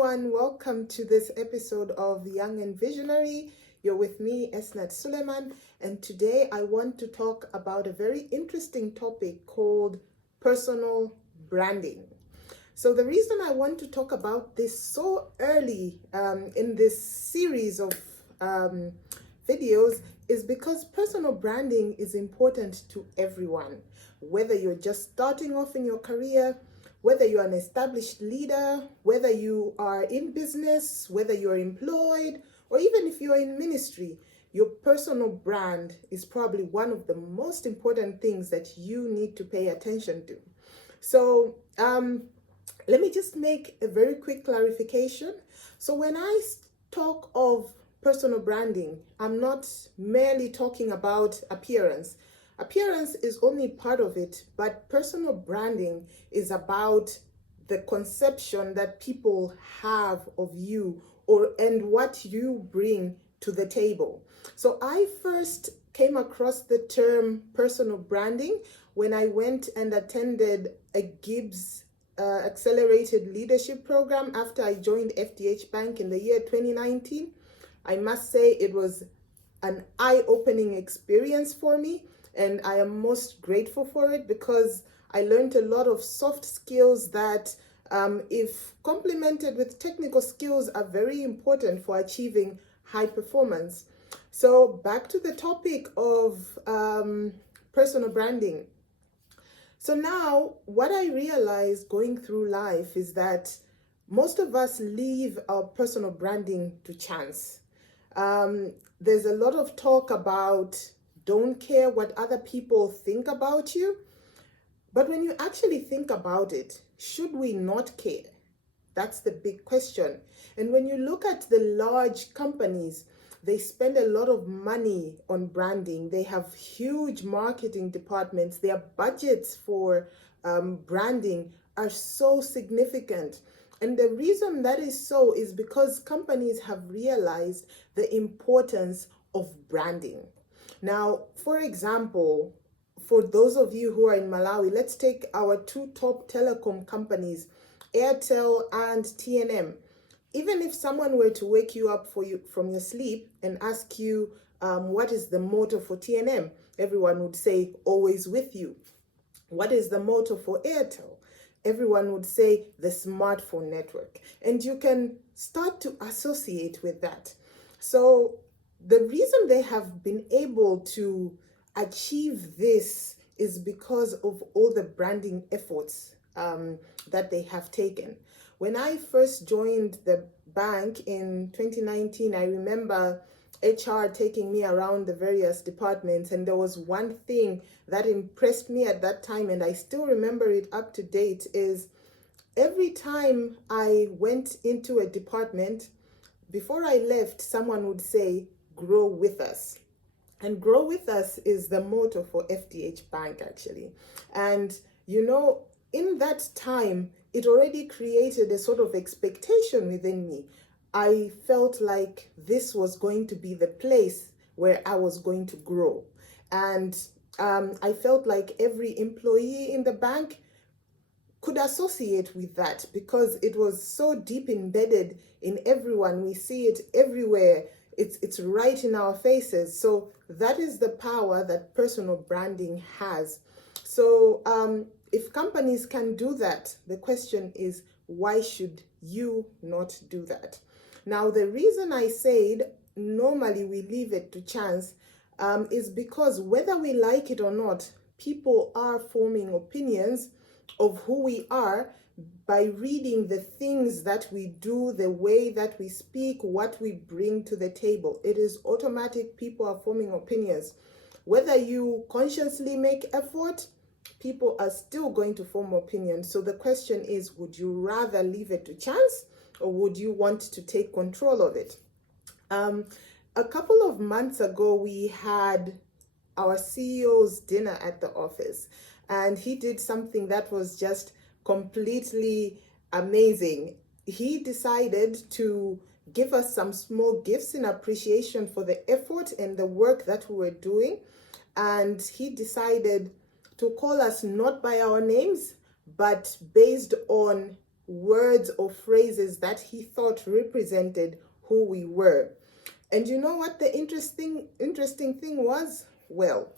everyone, welcome to this episode of Young and Visionary. You're with me, Esnat Suleiman, and today I want to talk about a very interesting topic called personal branding. So the reason I want to talk about this so early in this series of videos is because personal branding is important to everyone, whether you're just starting off in your career, whether you're an established leader, whether you are in business, whether you're employed, or even if you're in ministry, your personal brand is probably one of the most important things that you need to pay attention to. So let me just make a very quick clarification. So when I talk of personal branding, I'm not merely talking about appearance. Appearance is only part of it, but personal branding is about the conception that people have of you and what you bring to the table. So I first came across the term personal branding when I went and attended a Gibbs accelerated leadership program after I joined FDH Bank in the year 2019. I must say it was an eye-opening experience for me, and I am most grateful for it because I learned a lot of soft skills that, if complemented with technical skills, are very important for achieving high performance. So back to the topic of personal branding. So now what I realized going through life is that most of us leave our personal branding to chance. There's a lot of talk about don't care what other people think about you. But when you actually think about it, should we not care? That's the big question. And when you look at the large companies, they spend a lot of money on branding. They have huge marketing departments. Their budgets for branding are so significant. And the reason that is so is because companies have realized the importance of branding. Now, for example, for those of you who are in Malawi, let's take our two top telecom companies, Airtel and TNM. Even if someone were to wake you up from your sleep and ask you what is the motto for TNM, everyone would say, always with you. What is the motto for Airtel? Everyone would say the smartphone network. And you can start to associate with that. So the reason they have been able to achieve this is because of all the branding efforts that they have taken. When I first joined the bank in 2019, I remember HR taking me around the various departments, and there was one thing that impressed me at that time, and I still remember it up to date, is every time I went into a department, before I left, someone would say, grow with us. And grow with us is the motto for FDH Bank, actually. And, you know, in that time, it already created a sort of expectation within me. I felt like this was going to be the place where I was going to grow. And I felt like every employee in the bank could associate with that because it was so deep embedded in everyone. We see it everywhere. It's right in our faces. So that is the power that personal branding has. So if companies can do that, the question is, why should you not do that? Now, the reason I said normally we leave it to chance is because whether we like it or not, people are forming opinions of who we are by reading the things that we do, the way that we speak, what we bring to the table. It is automatic. People are forming opinions. Whether you consciously make effort, people are still going to form opinions. So the question is, would you rather leave it to chance, or would you want to take control of it? A couple of months ago, we had our CEO's dinner at the office, and he did something that was just completely amazing. He decided to give us some small gifts in appreciation for the effort and the work that we were doing. And he decided to call us not by our names, but based on words or phrases that he thought represented who we were. And you know what the interesting thing was? Well,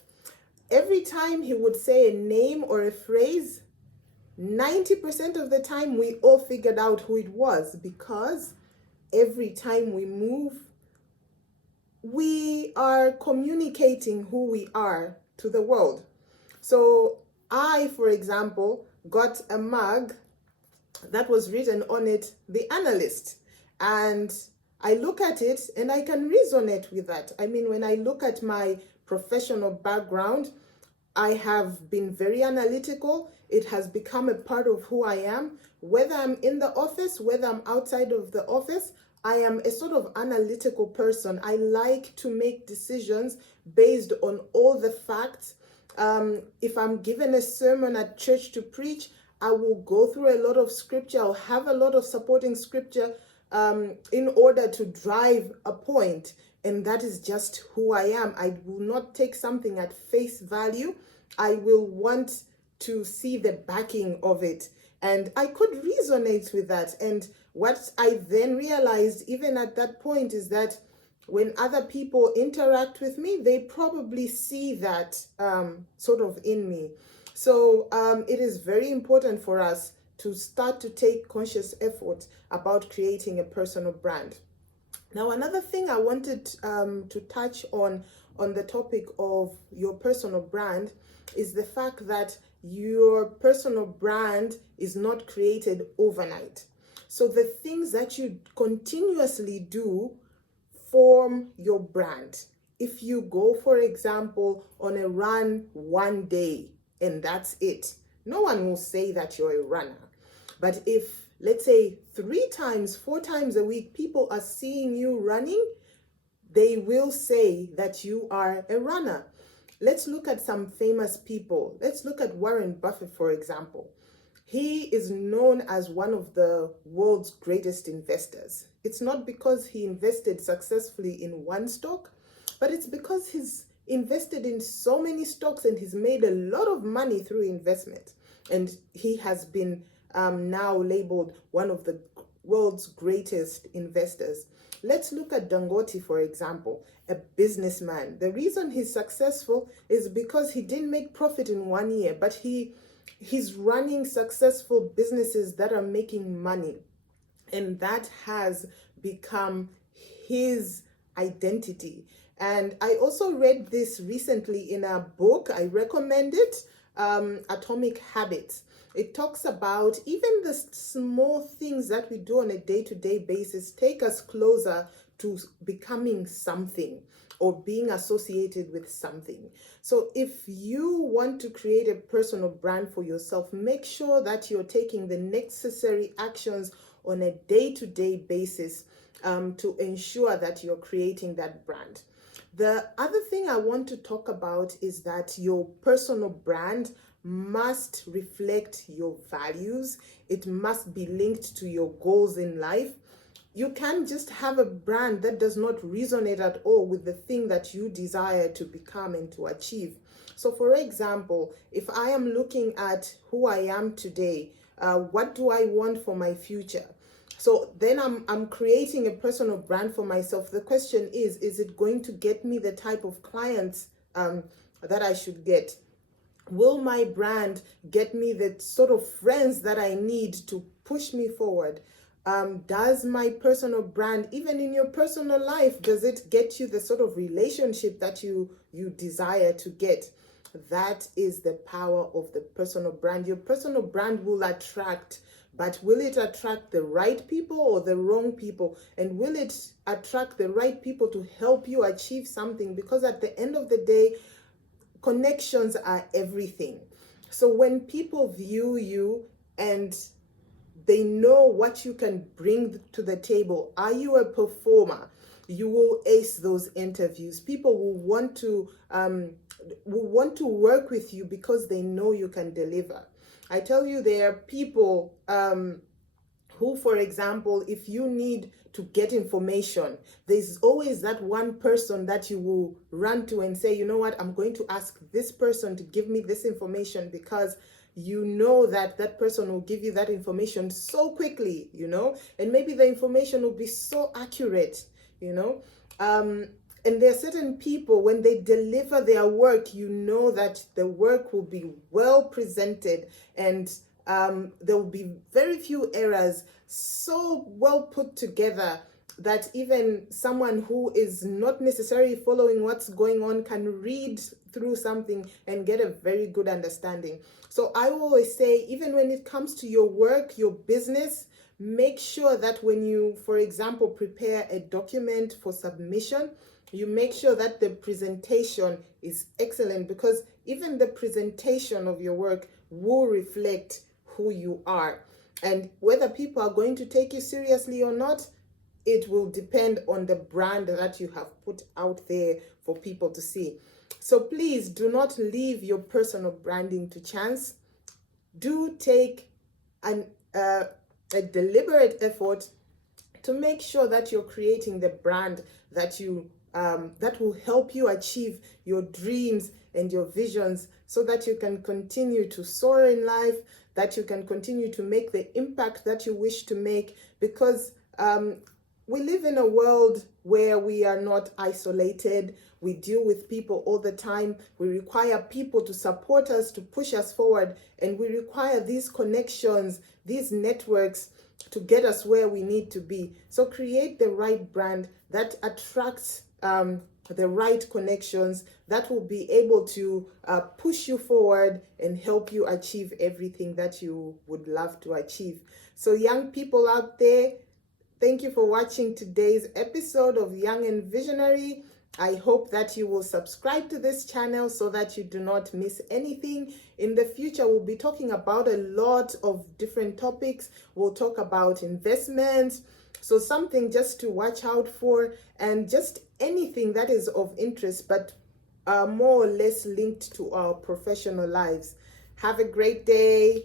every time he would say a name or a phrase, 90% of the time we all figured out who it was, because every time we move, we are communicating who we are to the world. So I, for example, got a mug that was written on it, The Analyst. And I look at it and I can resonate with that. I mean, when I look at my professional background, I have been very analytical. It has become a part of who I am. Whether I'm in the office, whether I'm outside of the office, I am a sort of analytical person. I like to make decisions based on all the facts. If I'm given a sermon at church to preach, I will go through a lot of scripture. I'll have a lot of supporting scripture in order to drive a point. And that is just who I am. I will not take something at face value. I will want to see the backing of it. And I could resonate with that. And what I then realized, even at that point, is that when other people interact with me, they probably see that sort of in me. So it is very important for us to start to take conscious effort about creating a personal brand. Now, another thing I wanted to touch on the topic of your personal brand is the fact that your personal brand is not created overnight. So the things that you continuously do form your brand. If you go, for example, on a run one day and that's it, no one will say that you're a runner. But if, let's say, 3 times, 4 times a week, people are seeing you running, they will say that you are a runner. Let's look at some famous people. Let's look at Warren Buffett, for example. He is known as one of the world's greatest investors. It's not because he invested successfully in one stock, but it's because he's invested in so many stocks and he's made a lot of money through investment. And he has been now labeled one of the world's greatest investors. Let's look at Dangote, for example, a businessman. The reason he's successful is because he didn't make profit in 1 year, but he's running successful businesses that are making money. And that has become his identity. And I also read this recently in a book. I recommend it, Atomic Habits. It talks about even the small things that we do on a day-to-day basis take us closer to becoming something or being associated with something. So if you want to create a personal brand for yourself, make sure that you're taking the necessary actions on a day-to-day basis to ensure that you're creating that brand. The other thing I want to talk about is that your personal brand must reflect your values. It must be linked to your goals in life. You can't just have a brand that does not resonate at all with the thing that you desire to become and to achieve. So for example, if I am looking at who I am today, what do I want for my future? So then I'm creating a personal brand for myself. The question is it going to get me the type of clients that I should get? Will my brand get me the sort of friends that I need to push me forward? Does my personal brand, even in your personal life, does it get you the sort of relationship that you desire to get? That is the power of the personal brand. Your personal brand will attract, but will it attract the right people or the wrong people? And will it attract the right people to help you achieve something? Because at the end of the day, connections are everything. So when people view you and they know what you can bring to the table, are you a performer? You will ace those interviews. People will want to work with you because they know you can deliver. I tell you, there are people who, for example, if you need to get information, there's always that one person that you will run to and say, you know what, I'm going to ask this person to give me this information because you know that that person will give you that information so quickly, and maybe the information will be so accurate, and there are certain people, when they deliver their work, you know that the work will be well presented, and there will be very few errors, so well put together that even someone who is not necessarily following what's going on can read through something and get a very good understanding. So I always say, even when it comes to your work, your business, make sure that when you, for example, prepare a document for submission, you make sure that the presentation is excellent, because even the presentation of your work will reflect who you are. And whether people are going to take you seriously or not, it will depend on the brand that you have put out there for people to see. So please do not leave your personal branding to chance. Do take a deliberate effort to make sure that you're creating the brand that that will help you achieve your dreams and your visions, so that you can continue to soar in life, that you can continue to make the impact that you wish to make, because we live in a world where we are not isolated. We deal with people all the time. We require people to support us, to push us forward, and we require these connections, these networks to get us where we need to be. So create the right brand that attracts the right connections, that will be able to push you forward and help you achieve everything that you would love to achieve. So young people out there, thank you for watching today's episode of Young and Visionary. I hope that you will subscribe to this channel so that you do not miss anything. In the future, we'll be talking about a lot of different topics. We'll talk about investments, so something just to watch out for, and just anything that is of interest, but more or less linked to our professional lives. Have a great day.